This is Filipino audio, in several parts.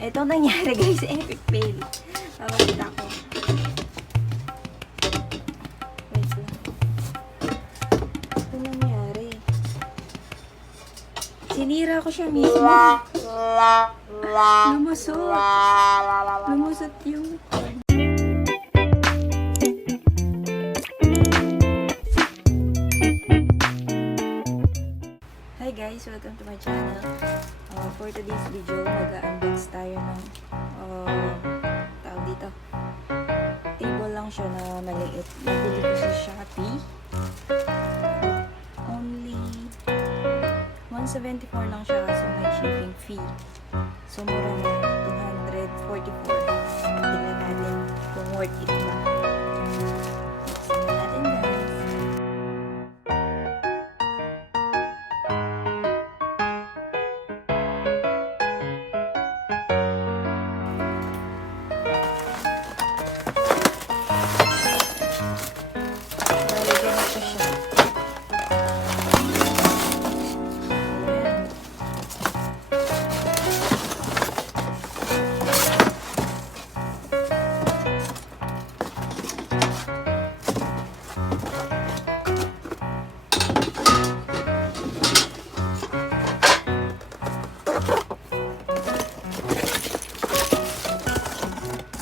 Ito nangyari guys, epic fail. Papakita ko. Wait lang. Ito nangyari. Sinira ko siya mismo. Lumusot. Lumusot yung... Hi guys, welcome to my channel. For today's video, mag-unbox tayo ng tawag dito. Table lang siya na maliit. Nabili ko sa Shopee. Only 174 lang siya, so may shipping fee. So mura na, 244. Tingnan natin kung worth it ba. Buksan na natin guys.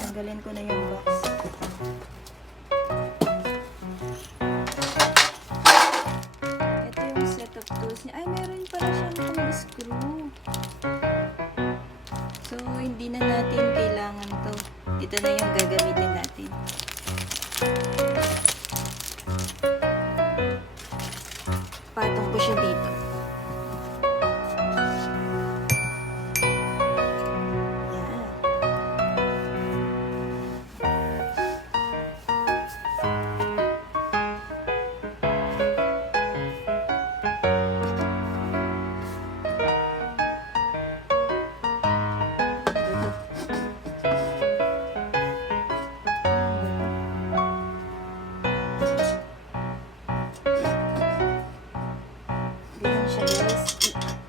Tanggalin ko na yung box. Ito yung set of tools niya. Ay, meron pala siyang pang screw. So, hindi na natin kailangan to. Ito na yung gagamitin natin. Patong ko siya dito.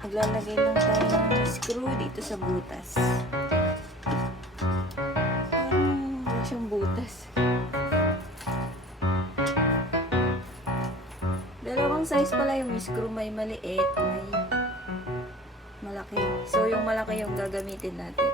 Maglalagay lang tayo ng screw dito sa butas. Parang wala siyang butas. Dalawang size pala yung screw. May maliit, may malaki. So yung malaki yung gagamitin natin.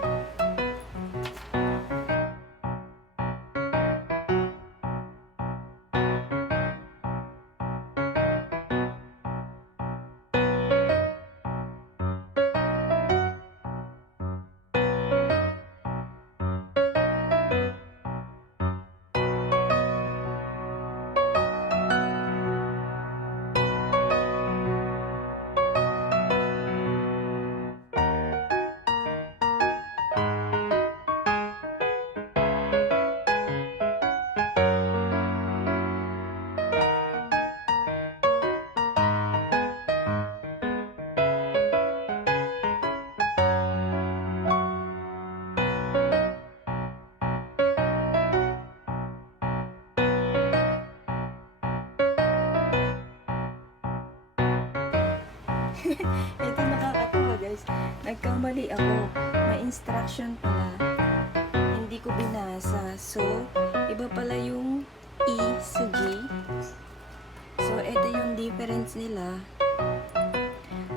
Ito nakakatawa guys. Nagkamali ako. May instruction pala. Hindi ko binasa. So, iba pala yung E sa G. So, ito yung difference nila.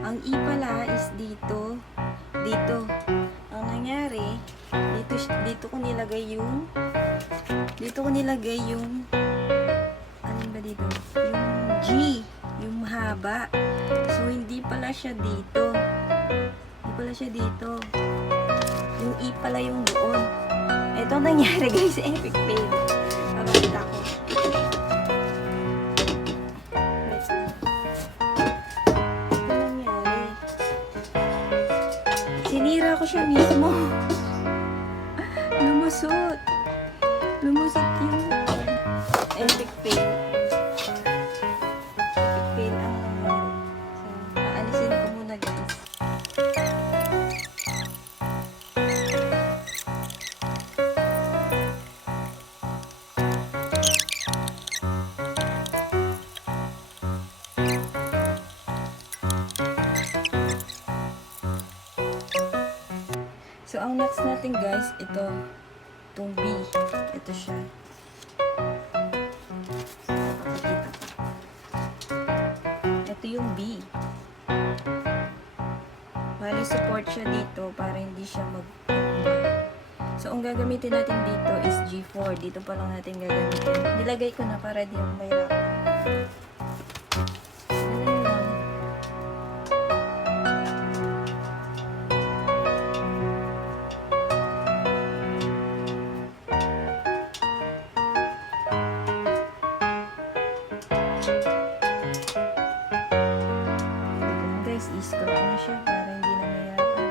Ang E pala is dito. Dito. Ang nangyari, dito ko nilagay yung ano ba dito? Yung G. Yung mahaba. So, hindi pala siya dito. Hindi pala siya dito. Yung E pala yung doon. Ito nangyari guys, epic fail. Papakita ko. Wait lang. Ito nangyari. Sinira ko siya mismo. Lumusot. Lumusot yung epic fail. So, ang next natin guys, itong B. Ito siya. Papakita ko. Ito yung B. Bali, support siya dito para hindi siya So, ang gagamitin natin dito is G4. Dito pa lang natin gagamitin. Nilagay ko na para di yung mahirap. Ganun lang. Guys, i-screw ko na siya para hindi na mahirapan.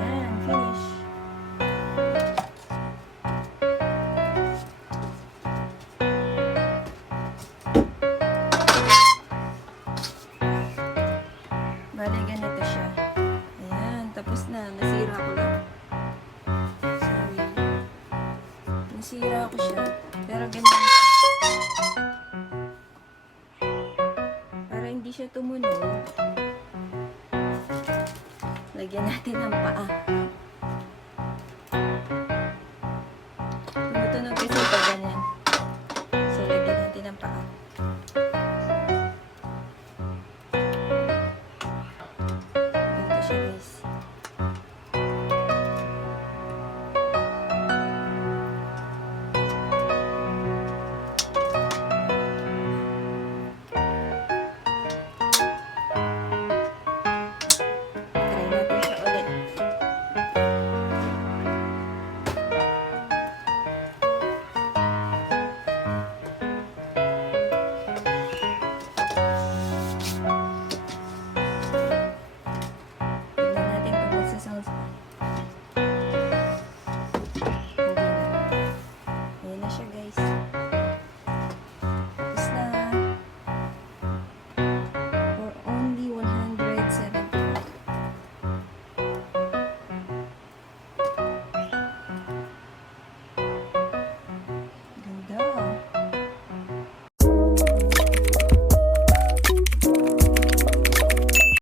Ayan, finish. Bale, ganito siya. Ayan, tapos na. Nasira ko lang. Sorry. Nasira ko siya. Pero ganyan siya. Para hindi siya tumunog, lagyan natin ng paa.